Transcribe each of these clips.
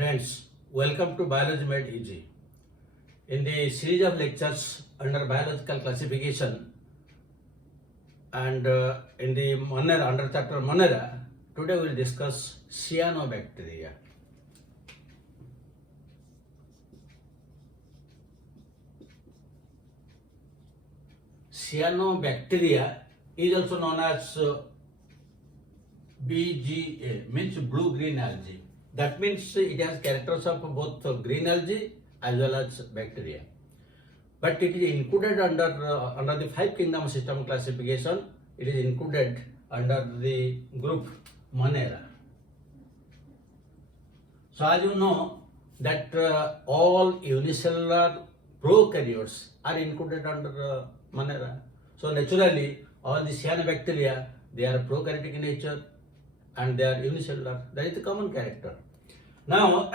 Friends, welcome to Biology Made Easy. In the series of lectures under biological classification and in the Monera, under chapter Monera, today we will discuss Cyanobacteria. Cyanobacteria is also known as BGA, means blue-green algae. That means it has characters of both green algae as well as bacteria. But it is included under the 5 kingdom system classification. It is included under the group Monera. So as you know that all unicellular prokaryotes are included under Monera. So naturally all the cyanobacteria, they are prokaryotic in nature and they are unicellular. That is the common character. Now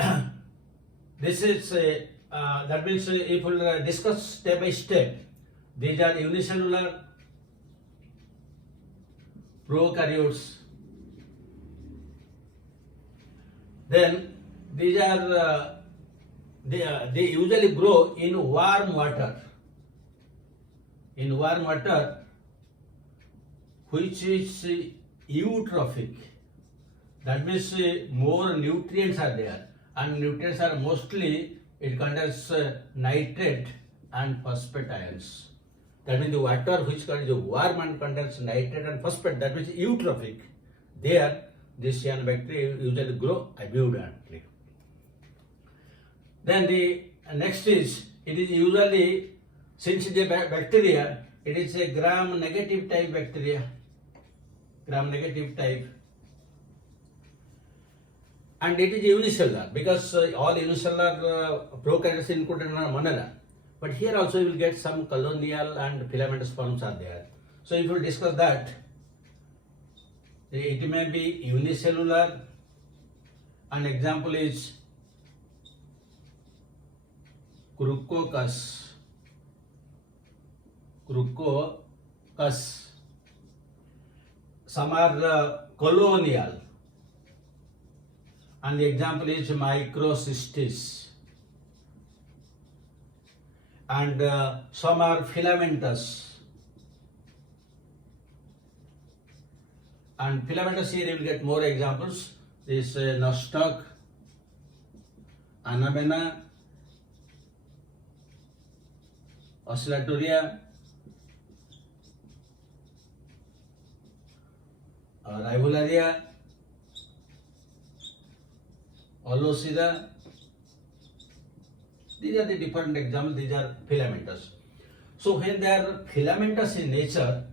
this is that means if we will discuss step by step, these are unicellular prokaryotes. Then these are they usually grow in warm water. In warm water, which is eutrophic. That means more nutrients are there, and nutrients are mostly, it contains nitrate and phosphate ions. That means the water which contains warm and contains nitrate and phosphate, that means eutrophic. There, this cyanobacteria usually grow abundantly. Then the next is, it is usually, since the bacteria, it is a gram-negative type bacteria, gram-negative type. And it is unicellular because all unicellular prokaryotes included in Monera. But here also you will get some colonial and filamentous forms are there. So if you discuss that, it may be unicellular. An example is Crucoccus. Some are colonial. And the example is microcystis. And some are filamentous. And filamentous, here you will get more examples. This nostoc, Anabena, Oscillatoria, Rivularia, Olocida. These are the different examples. These are filamentous. So when they are filamentous in nature,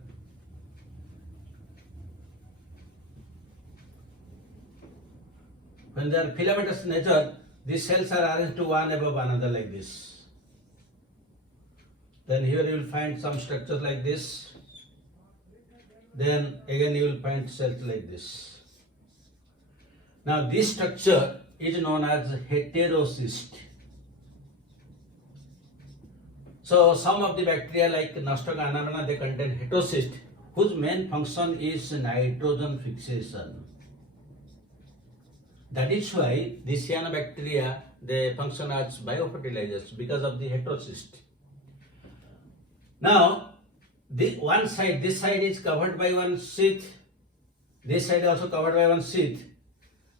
these cells are arranged to one above another like this. Then here you will find some structures like this. Then again you will find cells like this. Now this structure is known as heterocyst. So some of the bacteria like Nostoc anamena, they contain heterocyst whose main function is nitrogen fixation. That is why the cyanobacteria, they function as biofertilizers because of the heterocyst. Now this side is covered by one sheath, this side also covered by one sheath.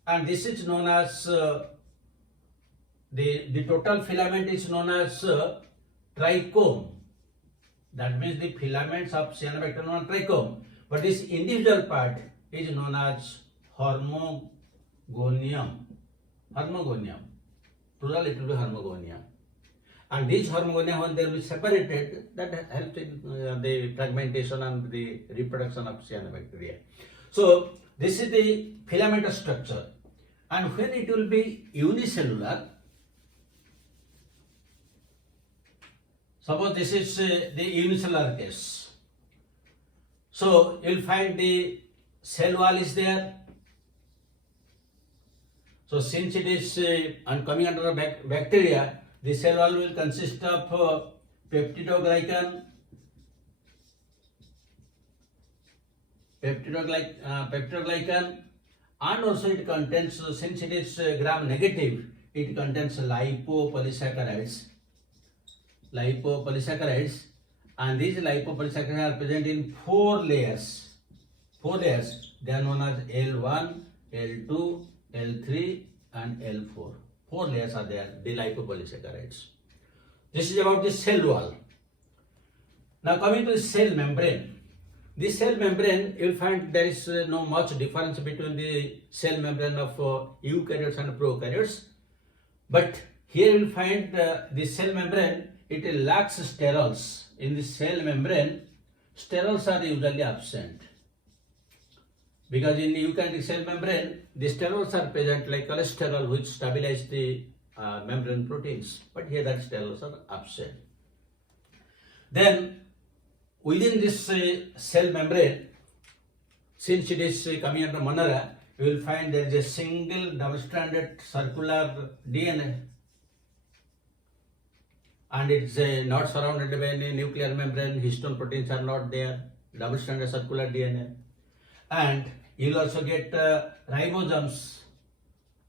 And this is known as the total filament is known as trichome. That means the filaments of cyanobacteria are known as trichome. But this individual part is known as hormogonium. Plural it will be hormogonia. And these hormogonia, when they will be separated, that helps in the fragmentation and the reproduction of cyanobacteria. So this is the filamentous structure. And when it will be unicellular, suppose this is the unicellular case. So you will find the cell wall is there. So since it is coming under a bacteria, the cell wall will consist of peptidoglycan, peptidoglycan, and also it contains, since it is gram negative, it contains lipopolysaccharides, and these lipopolysaccharides are present in four layers. They are known as L1, L2, L3 and L4. Four layers are there, the lipopolysaccharides. This is about the cell wall. Now coming to the cell membrane. This cell membrane, you will find there is no much difference between the cell membrane of eukaryotes and prokaryotes. But here you will find the cell membrane, it lacks sterols. In the cell membrane, sterols are usually absent. Because in the eukaryotic cell membrane, the sterols are present like cholesterol, which stabilize the membrane proteins. But here that sterols are absent. Then within this cell membrane, since it is coming under monera, you will find there is a single double-stranded circular DNA, and it's not surrounded by any nuclear membrane. Histone proteins are not there. Double-stranded circular DNA, and you will also get ribosomes,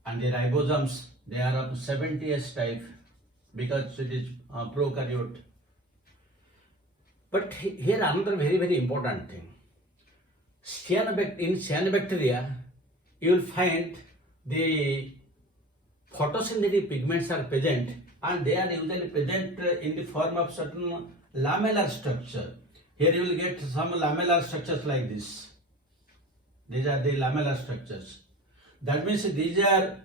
and the ribosomes, they are of 70S type because it is prokaryote. But here another very important thing. In cyanobacteria, you will find the photosynthetic pigments are present, and they are usually present in the form of certain lamellar structure. Here you will get some lamellar structures like this. These are the lamellar structures. That means these are,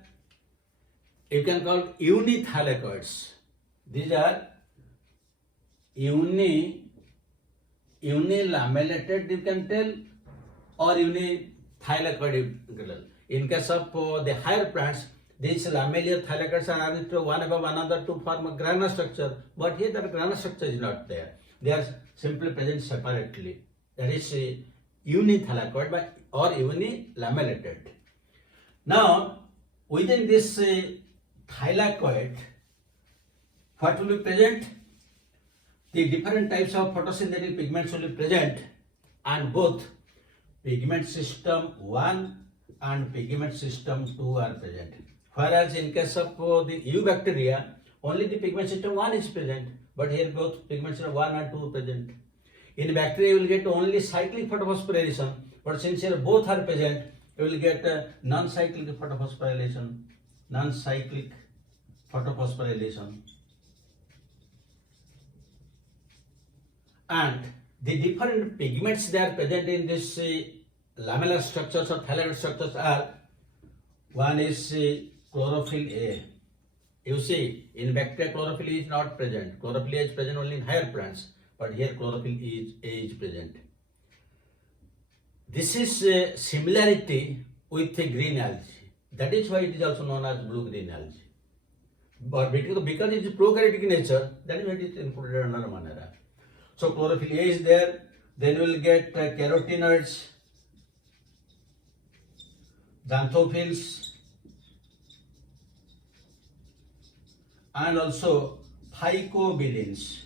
you can call unithylakoids. These are unilamellated, you can tell, or unithylakoid, you can tell. In case of the higher plants, these lamellar thylakoids are arranged one above another to form a granular structure. But here the granular structure is not there. They are simply present separately. That is unithylakoid or unilamellated. Now, within this thylakoid, what will be present? The different types of photosynthetic pigments will be present, and both pigment system 1 and pigment system 2 are present. Whereas in case of the eubacteria, only the pigment system 1 is present, but here both pigment system 1 and 2 are present. In bacteria, you will get only cyclic photophosphorylation, but since here both are present, you will get non-cyclic photophosphorylation. And the different pigments that are present in this lamellar structures or thylakoid structures are, one is chlorophyll A. You see, in bacteria chlorophyll A is not present. Chlorophyll A is present only in higher plants, but here chlorophyll A is present. This is a similarity with the green algae. That is why it is also known as blue-green algae. But because it is prokaryotic in nature, that is why it is included under monera. So chlorophyll A is there. Then we will get carotenoids, xanthophylls, and also phycobilins.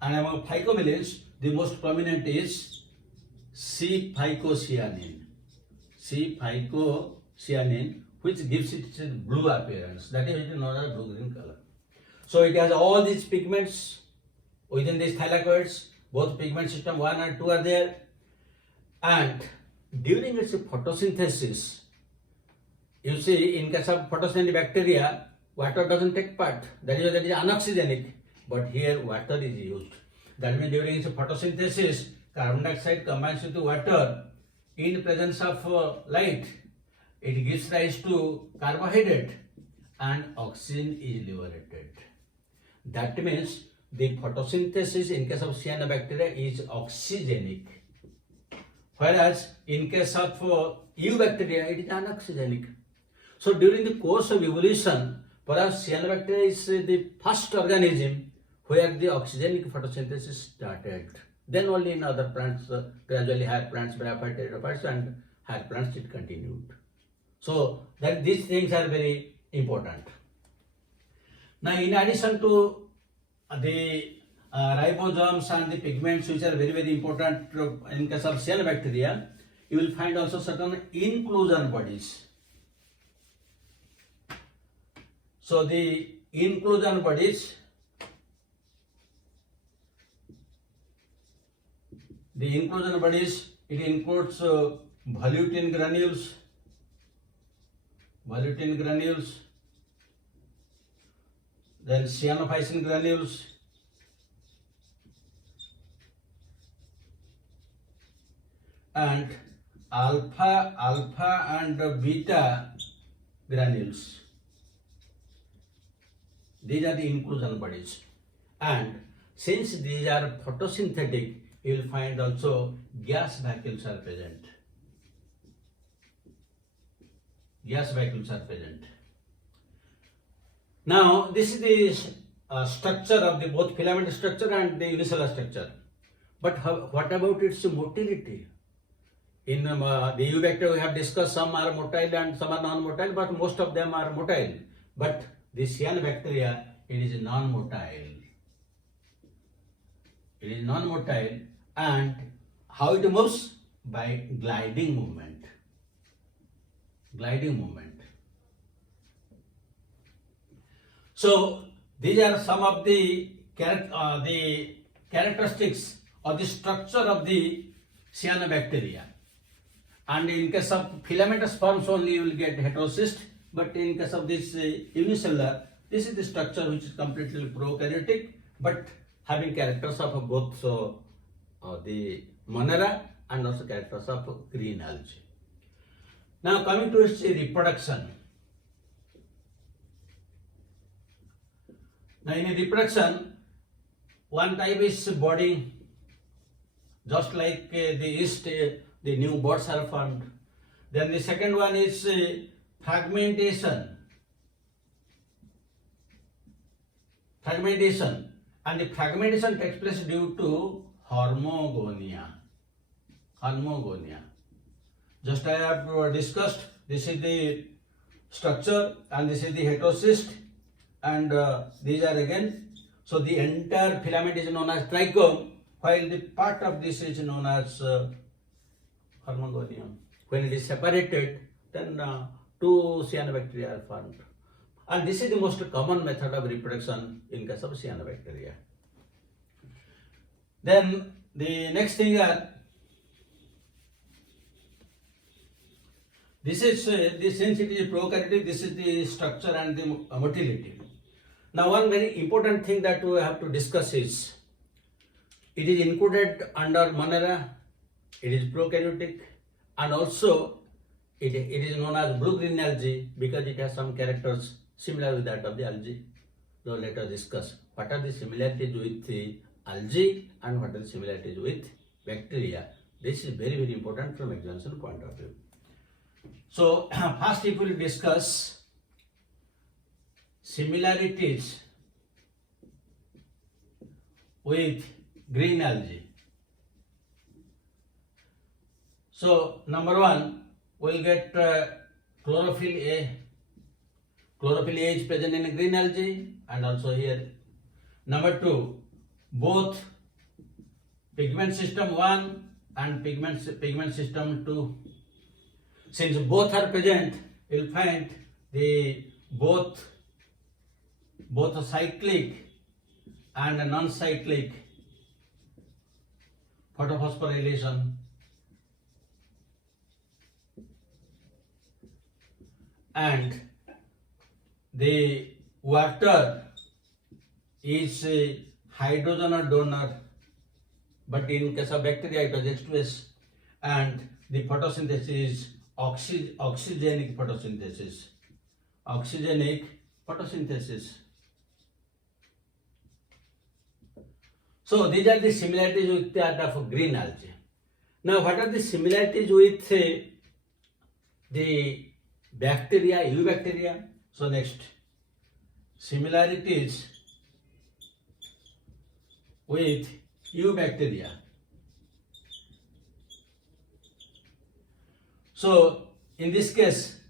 And among phycobilins, the most prominent is C-phycocyanin, which gives it its blue appearance. That is known as blue-green color. So it has all these pigments within these thylakoids. Both pigment system 1 and 2 are there. And during its photosynthesis, you see, in case of photosynthetic bacteria, water doesn't take part. That is anoxygenic. But here water is used. That means during its photosynthesis, carbon dioxide combines with the water in presence of light. It gives rise to carbohydrate, and oxygen is liberated. That means the photosynthesis in case of cyanobacteria is oxygenic. Whereas in case of eubacteria, it is anoxygenic. So during the course of evolution, perhaps cyanobacteria is the first organism where the oxygenic photosynthesis started. Then only in other plants, gradually higher plants, bryophytes, pteridophytes, and higher plants it continued. So that these things are very important. Now, in addition to the ribosomes and the pigments, which are very important in case of cyanobacteria, you will find also certain inclusion bodies. So the inclusion bodies, it includes volutin granules, then cyanophysin granules, and alpha and beta granules. These are the inclusion bodies. And since these are photosynthetic, you will find also gas vacuoles are present. Now, this is the structure of the both filament structure and the unicellular structure. But what about its motility? In the eubacteria we have discussed, some are motile and some are non-motile, but most of them are motile. But the cyanobacteria, it is non-motile. And how it moves? By gliding movement. So these are some of the characteristics or the structure of the cyanobacteria. And in case of filamentous forms only you will get heterocyst, but in case of this unicellular, this is the structure which is completely prokaryotic, but having characters of both the Monera and also characters of green algae. Now coming to its reproduction. Now in reproduction, one type is budding, just like the yeast, the new buds are formed. Then the second one is fragmentation. And the fragmentation takes place due to hormogonia. Just I have discussed, this is the structure and this is the heterocyst, and these are again, so the entire filament is known as trichome, while the part of this is known as hormogonia. When it is separated, then two cyanobacteria are formed. And this is the most common method of reproduction in case of cyanobacteria. Then the next thing are, this is since it is prokaryotic, this is the structure and the motility. Now one very important thing that we have to discuss is, it is included under Monera, it is prokaryotic, and also it is known as blue-green algae because it has some characters similar with that of the algae. So let us discuss what are the similarities with the algae and what are the similarities with bacteria. This is very, very important from examination point of view. So first if we will discuss similarities with green algae. So number one, we will get chlorophyll A. Chlorophyll A is present in green algae and also here. Number two, both pigment system 1 and pigment system 2. Since both are present, you will find the both cyclic and non-cyclic photophosphorylation. And the water is a hydrogen donor, but in case of bacteria it was H2S, and the photosynthesis is oxygenic photosynthesis. So these are the similarities with that of green algae. Now what are the similarities with the bacteria, eubacteria? So next, similarities with eubacteria. So in this case,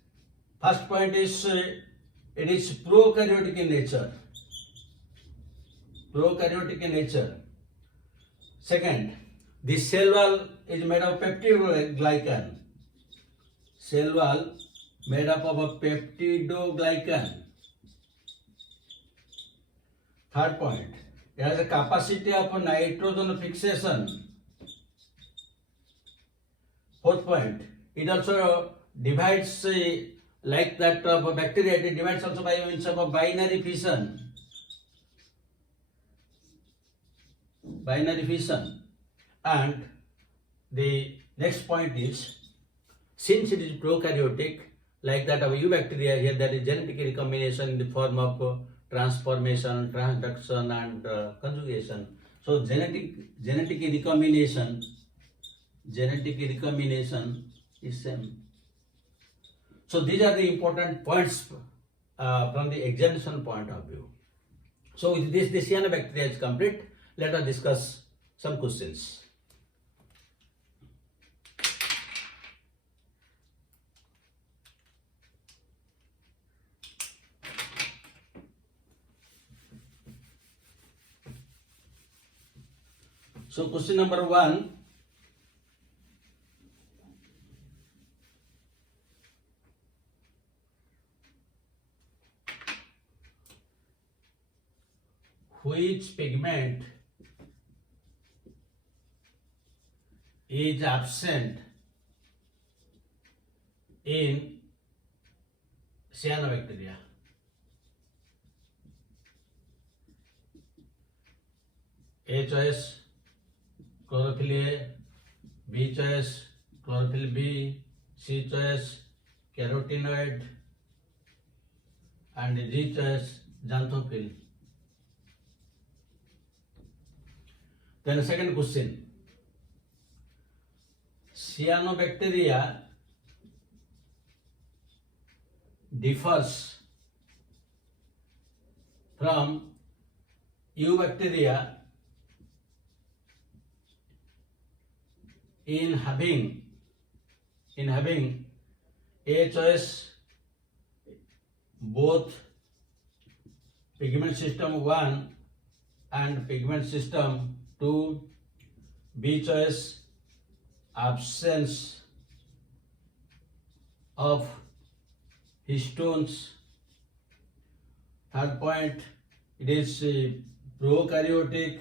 first point is it is prokaryotic in nature. Second, the cell wall is made of peptidoglycan. Cell wall made up of a peptidoglycan. Third point, it has a capacity of nitrogen fixation. Fourth point, it also divides like that of bacteria, it divides also by means of a binary fission. And the next point is, since it is prokaryotic, like that of eubacteria, here there is genetic recombination in the form of transformation, transduction and conjugation. So genetic recombination is same. So these are the important points from the examination point of view. So with this, the cyanobacteria is complete. Let us discuss some questions. So question number 1. Which pigment is absent in cyanobacteria? A choice chlorophyll A, B choice chlorophyll B, C choice carotenoid, and D choice xanthophyll. Then the second question, cyanobacteria differs from eubacteria in having A choice both pigment system 1 and pigment system 2, B choice absence of histones. Third point, it is prokaryotic,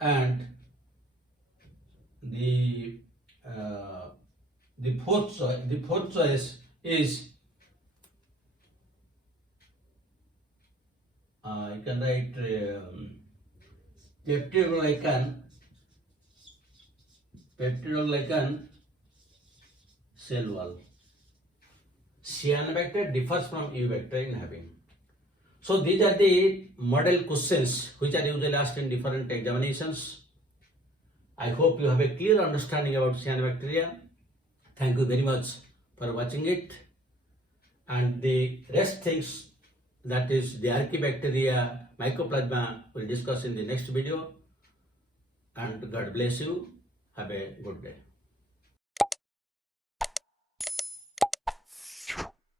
and the fourth choice is you can write peptidoglycan cell wall. Cyanobacter differs from eubacter in having. So these are the model questions which are usually asked in different examinations. I hope you have a clear understanding about cyanobacteria. Thank you very much for watching it. And the rest things, that is the archaebacteria, mycoplasma, we'll discuss in the next video. And God bless you. Have a good day.